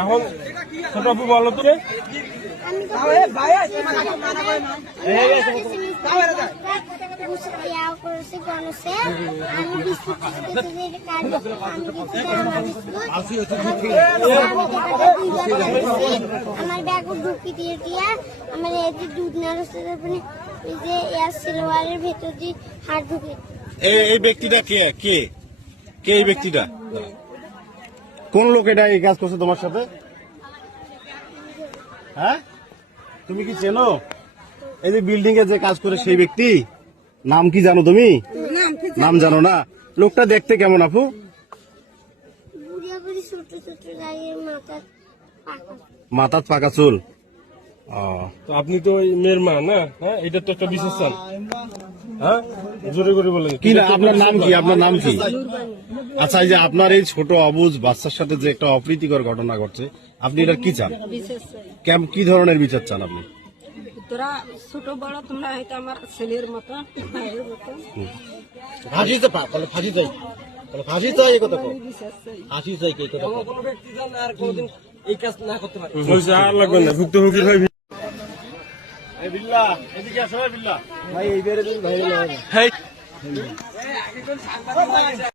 এখন ছোট আপু বলো তো আমার ব্যাগ ঢুকি দিয়ে দিয়া আমার এই যে দুধ নাড়ছে এই যে এয়ার সিলভারের ভেতর দিয়ে হাত ঢুকে। এই ব্যক্তিটা কে কে কে এই ব্যক্তিটা? কোন লোক এটা এই কাজ করছে তোমার সাথে? হ্যাঁ, তুমি কি চেনো এই যে বিল্ডিং এ যে কাজ করে সেই ব্যক্তি? নাম কি জানো তুমি? নাম জানো না? লোকটা দেখতে কেমন আপু? বুড়িয়া বুড়ি ছোট ছোট গায়ের মাথার পাকা চুল। তো আপনি তো ওই মেয়ের মা না? হ্যাঁ, এটা তো একটা বিশেষ চান। হ্যাঁ, জোরে করে বলেন কি না, আপনার নাম কি? আপনার নাম কি? আচ্ছা, এই যে আপনার এই ছোট অবুঝ বাচ্চার সাথে যে একটা অপ্রীতিকর ঘটনা ঘটছে, আপনি এটা কি চান? কি ধরনের বিচার চান আপনি? তোরা ছোট বড় তোমরা হয়তো আমার ছেলের মতো ফাঁসি ফাঁসি চাই, ফাঁসি চাই, এই কথা ফাঁসি চাই। কোনো ব্যক্তি যেন আর কোনোদিন এই কাজ না করতে পারে। আর লাগবে না, ভুক্তভোগী ভাই। বিল্লাহ, এদিকে আসো বিল্লাহ। ভাই এই বেড়ে দিন ভাই।